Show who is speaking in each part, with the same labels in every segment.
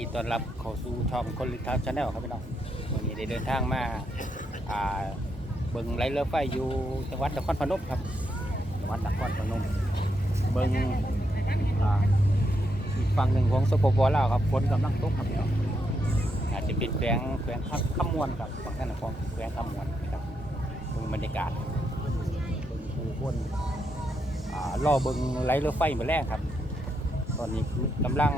Speaker 1: ดีต้อนรับเข้าสู่ช่องคนลิทาชาแนลครับพี่น้องวันนี้ได้เดินทางมาอ่าเบิ่งไรเรือไฟอยู่จังหวัดนครพนมครับจังหวัดนครพนมเบิ่งอ่าอีกฝั่งหนึ่งของสปปลาวครับฝนกำลังตกครับพี่น้องอาจจะเป็นแขวงแขวงคำขมวนครับฝั่งนั้นของแขวงขมวนครับเบิ่งบรรยากาศเบิ่งผู้คนอ่ารอเบิ่งไรเรือไฟมาแรกครับ ตอนนี้คือกำลัง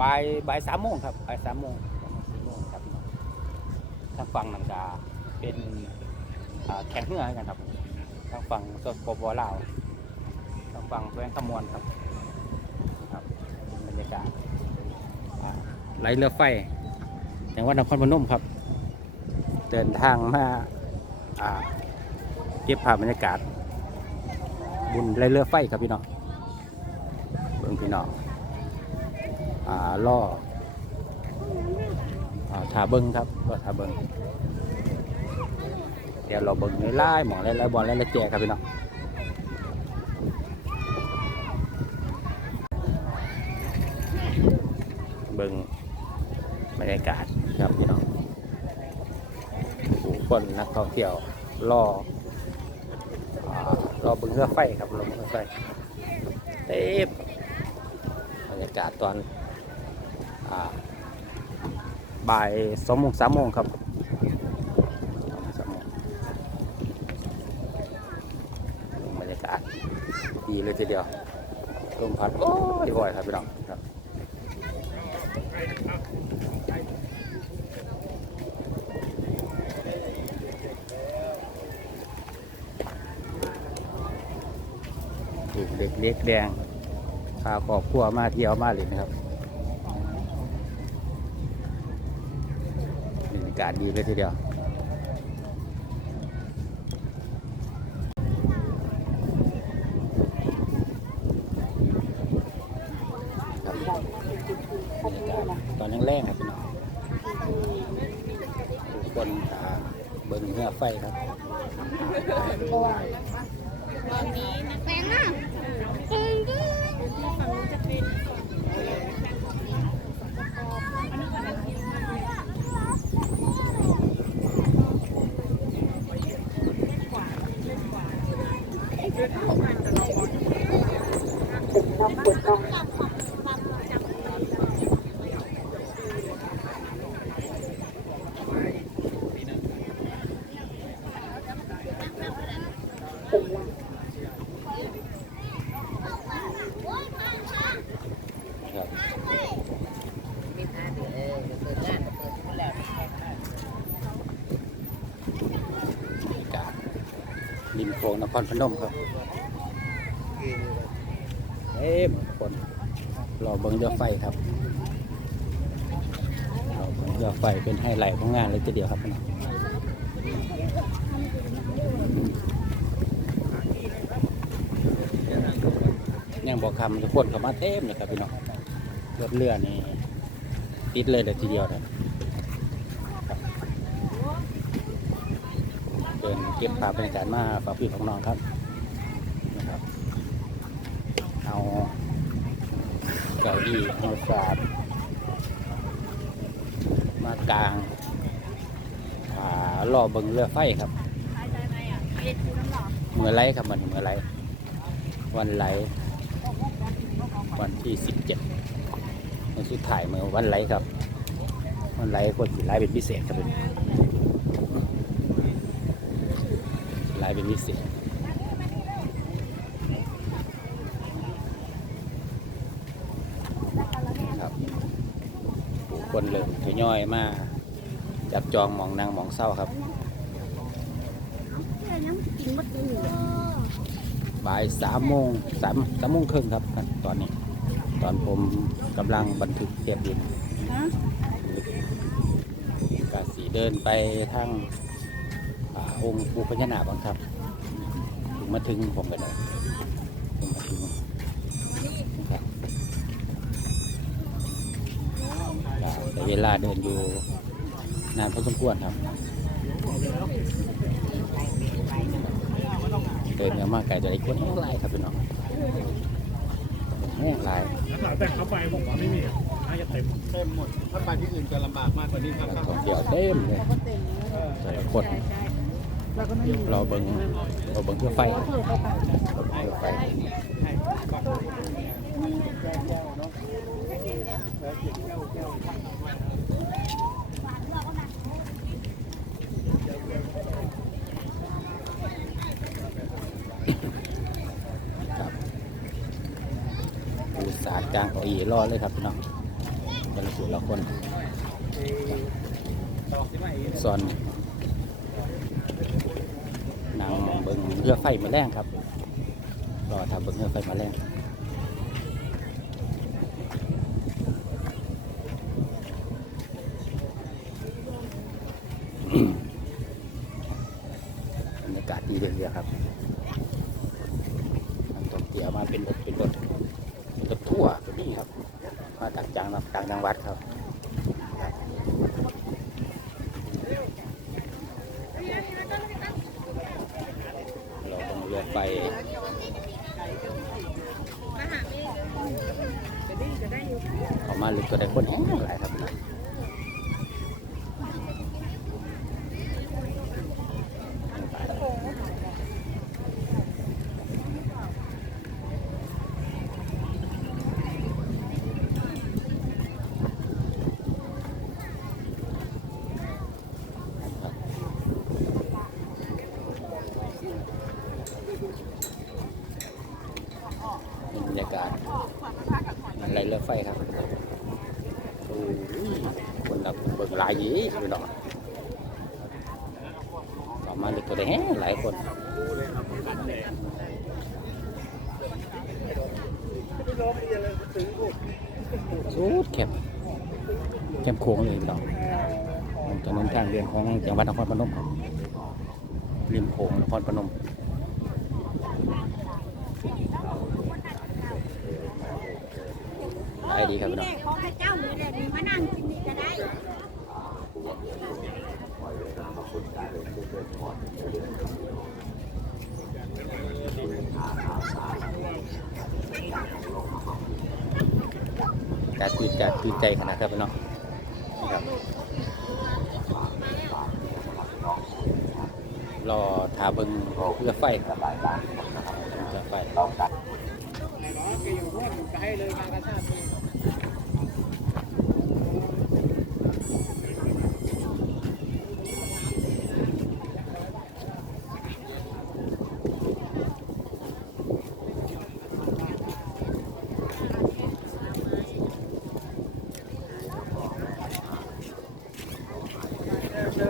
Speaker 1: บ่ายบ่ายสามโมงครับบ่ายสามโมงประมาณสี่โมงครับทางฝั่งนังกาเป็นแข่งเรือกันครับทางฝั่งสปปลาวทางฝั่งแวงขมวนครับครับบรรยากาศไหลเรือไฟจังหวัดนครพนมครับ เดินทางมาเก็บภาพบรรยากาศ บุญไหลเรือไฟครับพี่น้องเบิ่งพี่น้อง อ่าล่ออ่าถาเบิงครับล่อถาเบิงเดี๋ยวเราเบิงไล่หมองไล่บอลไล่ๆแจกครับพี่น้องเบิงบรรยากาศครับพี่น้องผู้คนนักท่องเที่ยวล่อรอเบิงเรือไฟครับรอเรือไฟเต็มบรรยากาศตอน บ่ายสองโมงสามโมงครับบรรยากาศดีเลยทีเดียวลมพัดโอ้ยบ่อยครับพี่น้องครับเด็กเล็กแดงพาครอบครัวมาเที่ยวมาเลยนะครับ บรรยากาศดีเลยทีเดียวตอนแรกๆครับพี่น้องทุกคนหาเบิ่งเรือไฟครับ
Speaker 2: แฟนน่ะจริงดิ
Speaker 1: ครับบรรยากาศ ริมโขงนครพนมครับเอ้มคนรอเบิ้งเรือไฟครับรอเบิ้งเรือไฟเป็นไฮไลท์ของงานเลยทีเดียวครับพี่น้องยังบอกคำทุกคนเข้ามาเต็มเลยครับพี่น้องรถเรือนี่ติดเลยเลยทีเดียวเลย เดินเก็บภาพบรรยากาศมาฝากพี่ของน้องครับนะครับ เอาเก้าอี้เอาศาสตร์มากลางอ่าล่อเบิงเรือไฟครับเมื่อไรครับวันเมื่อไรวันไรวันที่สิบเจ็ดวันสุดท้ายเมื่อวันไรครับ วันไรคนสีไรเป็นพิเศษครับ เป็นลายเป็นพิเศษครับผู้คนเริ่มทยอยมาจับจองหมองนางหมองเศร้าครับ
Speaker 2: กินหมดเลย
Speaker 1: บ่ายสามโมงสามสามโมงครึ่งครับ ตอนนี้ ตอนผมกำลังบันทึกเทียบดินกาสีเดินไปทาง อ่าองค์ปู่พญานาคบ้างครับ ถึงมาถึงผมกันเลยถึงมาถึงนะครับก็ใช้เวลาเดินอยู่นานพอสมควรครับ เดินเยอะมากไกลจะได้คนแห้งหลายครับพี่น้องแห้งหลาย
Speaker 3: แต่เขาไปบอกว่าไม่มี
Speaker 1: ค
Speaker 3: น่าจะเต็มเต็มหมด ถ้าไปที่อื่นจะลำบากมากกว่านี้ครับ
Speaker 1: นักท่องเที่ยวเต็มเลยแต่ละคน เรอเบิ่งรอเบิ่งเพื่องไฟเบิ่งเพื่องไฟครับอุตสาหกลางเกาอีรอเลยครับพี่น้องแต่ละคนละคนสอนนางเบิ่งเรือไฟมาแรงครับ รอทำเบิ่งเรือไฟมาแรงบรรยากาศดีเลยครับนักท่องเที่ยวมาเป็นรถเป็นรถเป็นรถทั่วตัวนี้ครับ มาจากจังหวัดต่างจังหวัดครับ เราต้องเลือกไปเขามาลึกก็ได้คนแห้งก็ได้ครับบรรยากาศไรเรือไฟครับโอ้ยคนละ เบิ่งหลายยี่พี่น้องเขามาลึกก็ได้แห้หลายคนสุดแคบแคบโค้งเลยพี่น้องถนนทางเรียนของจังหวัดนครพนมครับริมโค้งนครพนมได้ดีครับพี่น้อง
Speaker 2: ของพระเจ้าเลยเลยมานั่งกินนี่ก็ได้
Speaker 1: การตื่นใจตื่นใจขนาดครับพี่น้องนี่ครับรอถาเบิงเพื่อไฟครับเพื่อไฟ
Speaker 3: ให้เลยทางกระชาก
Speaker 1: ครับเป็ น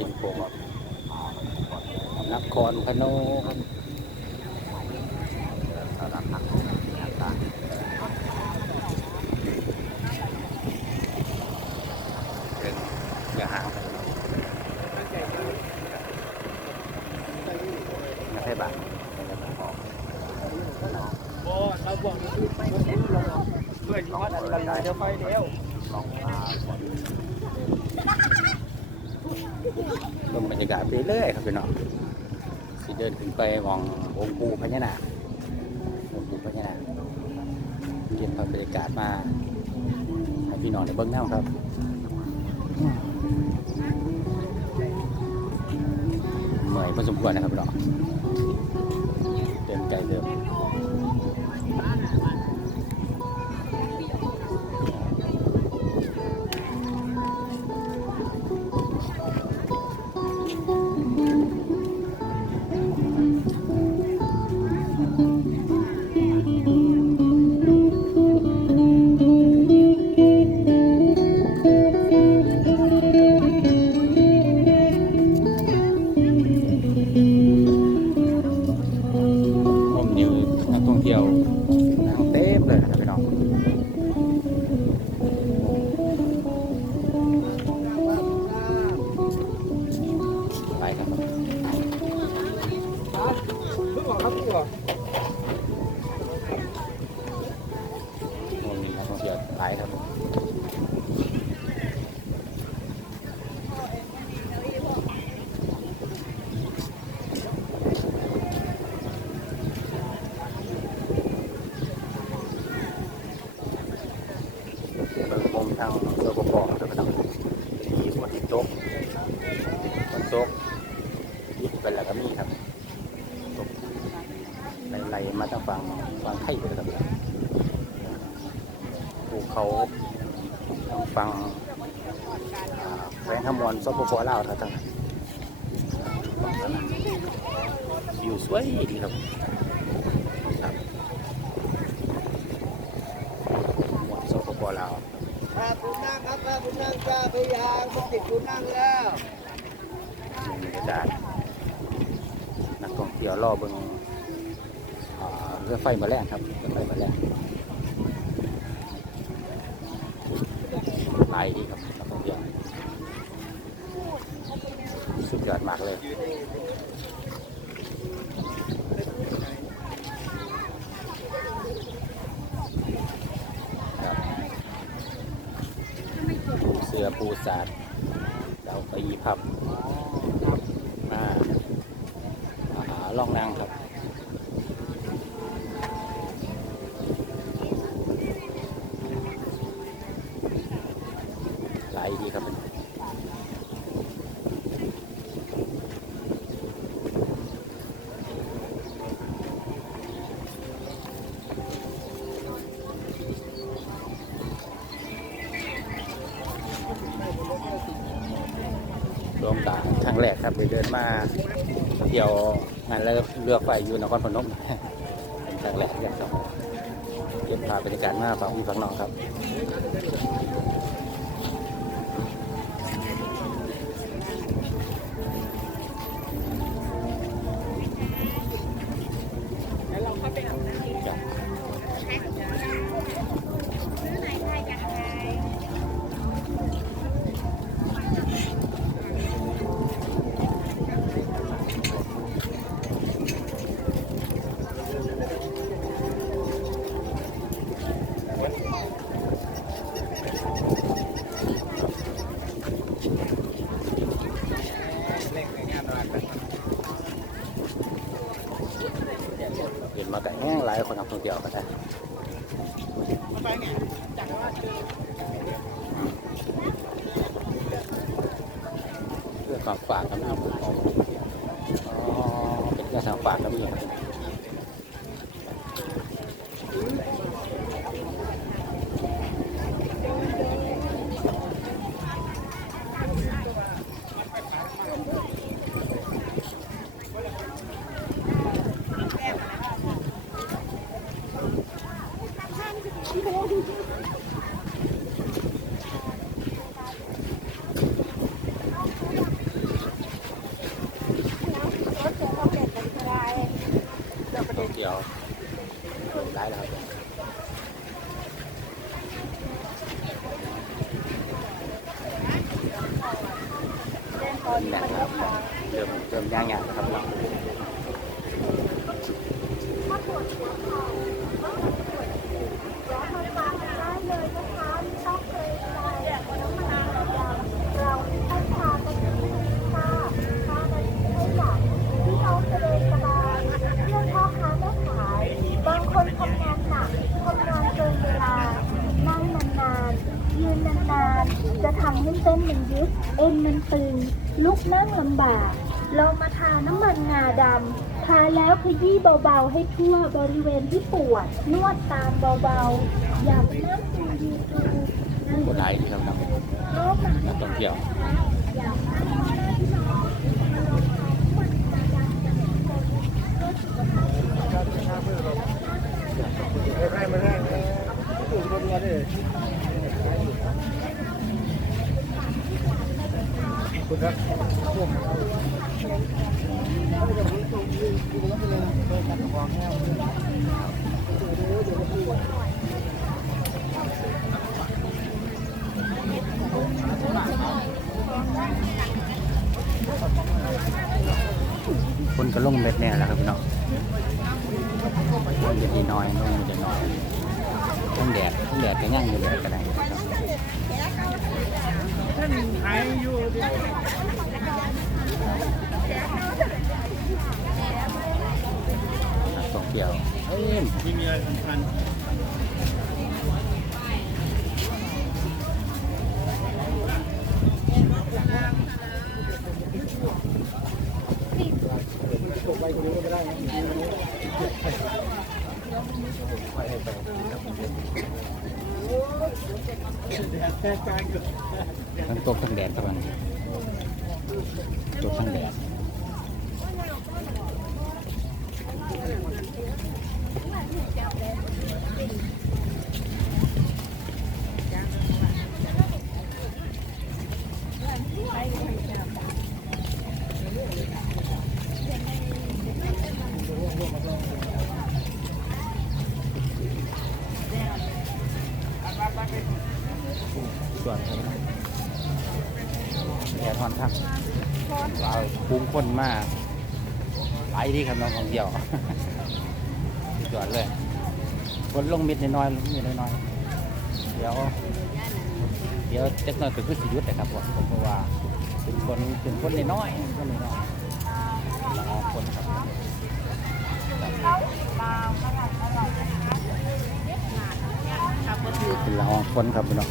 Speaker 1: ริมโค้งนครพนมถึง อย่าห่างกันไม่ใช่บาน
Speaker 3: โอ้เราบอกเพื่อนยอดอะไรเดี๋ยวไฟเดียว
Speaker 1: ลมบรรยากาศไปเรื่อยครับพี่น้องสิเดินขึ้นไปมององค์ปู่พญานาคองค์ปู่พญานาคเก็บภาพบรรยากาศมาให้พี่น้องได้เบิ่งแนวครับ พอสมควรนะครับพี่น้องเดินไกลเดิมผม มวนสปปลาวครับทางนั้นวิวสวยดีครับครับหมวดสปปลาว
Speaker 3: พาคุณนั่งครับพาคุณนั่งจ้าพยางคุณติดคุณนั่งแล้ว
Speaker 1: บรรยากาศนักท่องเที่ยวรอเบิ่งอ่าเรือไฟมาแล่นครับเรือไฟมาแล่นหลายดีครับนักท่องเที่ยว สุดยอดมากเลยครับเสือปูสาดเราไปยีพับมาหาล่องนางครับ วมตาครั้งแรกครับได้เดินมาเที่ยวงานเรือเรือไฟอยู่นครพนมเป็นครั้งแรกเลยครับเก็บภาพบรรยากาศมาฝากพี่ฝากน้องครับ เป็นเรื่องทางฝากกันนี่นักท่องเที่ยว เริ่มได้แล้วครับแน่นครับเริ่มเริ่มย่างๆครับเรา
Speaker 2: บางคนทำงานหนักทำงานเกินเวลา นั่งนานๆ ยื นนานๆจะทำให้เส้นมันยึดเอ็นมันตึง ลุกนั่งลำบาก ลองมาทาน้ำมันงาดำทาแล้วขยี้เบาๆ ให้ทั่วบริเวณที่ปวด นวดตามเบาๆ อย่าไปนั่งดูยูทูบนั่ง
Speaker 1: คนหลายที่ครับนัก
Speaker 2: โลกมัน
Speaker 1: นักท่องเที่ยว
Speaker 2: อย่านั่งหน้าที่น้องมาลองทาน้ำมันงาดำกันทุกคนเพื่อสุขภาพ
Speaker 3: ไม่ได้ไม่ได้ตื่น คุณครับ
Speaker 1: คนก็ลงเม็ดแน่แล้วครับพี่น้องลงเม็ดนิดน้อยลงเม็ดน้อยทั้งแดดทั้งแดดก็ย่างอยู่เลยก็ได้ครับ
Speaker 3: ท่านหายอยู่ดิ
Speaker 1: นักท่องเที่ยวเอ้ย
Speaker 3: ที่มีอะไรสำคัญ
Speaker 1: ทั้งตกทั้งแดดครับมันตกทั้งแดดส่วนครับแดดทอนทักเราปุ้ง คนมากหลายที่ครับน้องท่องเที่ยวสุดยอดเลยคนลงมิดน้อยๆลงมิดน้อยๆเดี๋ยว เดี๋ยวเจ็กหน้อยก็คือสิยุดนะครับผมเพราะว่าเป็นคนเป็นคนน้อยๆคนน้อยๆลอองคนครับเป็นละอองคนครับพี่น้อง